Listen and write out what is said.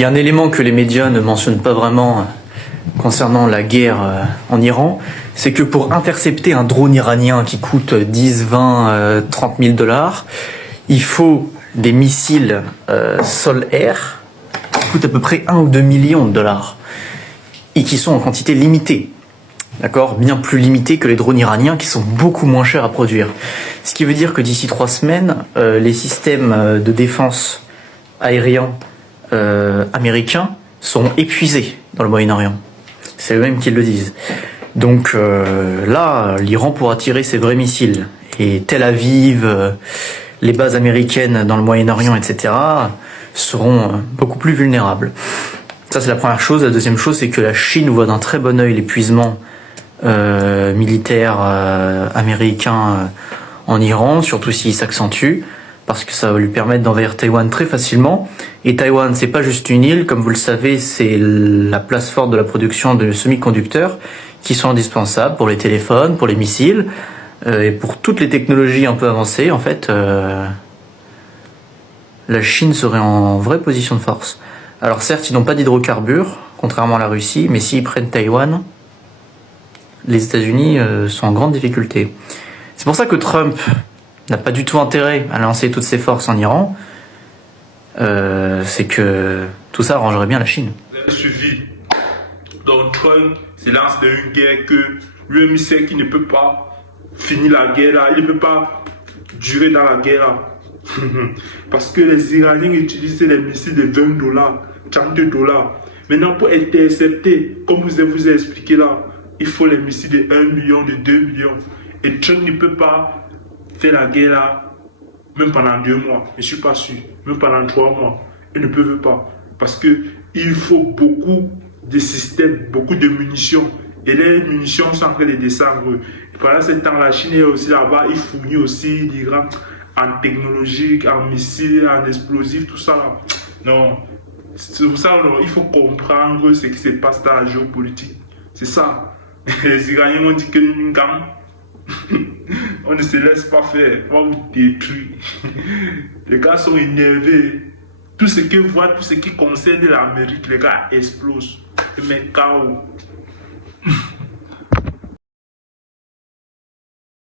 Il y a un élément que les médias ne mentionnent pas vraiment concernant la guerre en Iran, c'est que pour intercepter un drone iranien qui coûte 10, 20, 30 000 $, il faut des missiles sol-air qui coûtent à peu près 1 ou 2 millions de dollars et qui sont en quantité limitée. D'accord, bien plus limité que les drones iraniens qui sont beaucoup moins chers à produire. Ce qui veut dire que d'ici 3 semaines, les systèmes de défense aériens américains seront épuisés dans le Moyen-Orient. C'est eux-mêmes qui le disent. Donc là, l'Iran pourra tirer ses vrais missiles. Et Tel Aviv, les bases américaines dans le Moyen-Orient, etc., seront beaucoup plus vulnérables. Ça, c'est la première chose. La deuxième chose, c'est que la Chine voit d'un très bon œil l'épuisement militaire américain en Iran, surtout s'il s'accentue, parce que ça va lui permettre d'envahir Taïwan très facilement. Et Taïwan, c'est pas juste une île, comme vous le savez, c'est la place forte de la production de semi-conducteurs qui sont indispensables pour les téléphones, pour les missiles, et pour toutes les technologies un peu avancées. En fait, la Chine serait en vraie position de force. Alors certes, ils n'ont pas d'hydrocarbures, contrairement à la Russie, mais s'ils prennent Taïwan, les États-Unis sont en grande difficulté. C'est pour ça que Trump n'a pas du tout intérêt à lancer toutes ses forces en Iran. C'est que tout ça arrangerait bien la Chine. Il suffit. Donc Trump se lance dans une guerre que lui-même sait qu'il ne peut pas finir la guerre là, il ne peut pas durer dans la guerre là. Parce que les Iraniens utilisent les missiles de 20 $, 30 $. Maintenant, pour intercepter, comme vous ai expliqué là, il faut les missiles de 1 million, de 2 millions. Et Trump ne peut pas faire la guerre là, même pendant 2 mois. Je ne suis pas sûr. Même pendant 3 mois. Il ne peut pas. Parce qu'il faut beaucoup de systèmes, beaucoup de munitions. Et les munitions sont en train de descendre. Pendant ce temps, la Chine est aussi là-bas. Il fournit aussi l'Iran en technologie, en missiles, en explosifs, tout ça là. Non. C'est pour ça il faut comprendre ce qui se passe dans la géopolitique. C'est ça. Les Iraniens ont dit que nous gagnons. On ne se laisse pas faire. On va vous détruire. Les gars sont énervés. Tout ce qu'ils voient, tout ce qui concerne l'Amérique, les gars explosent. Ils mettent KO.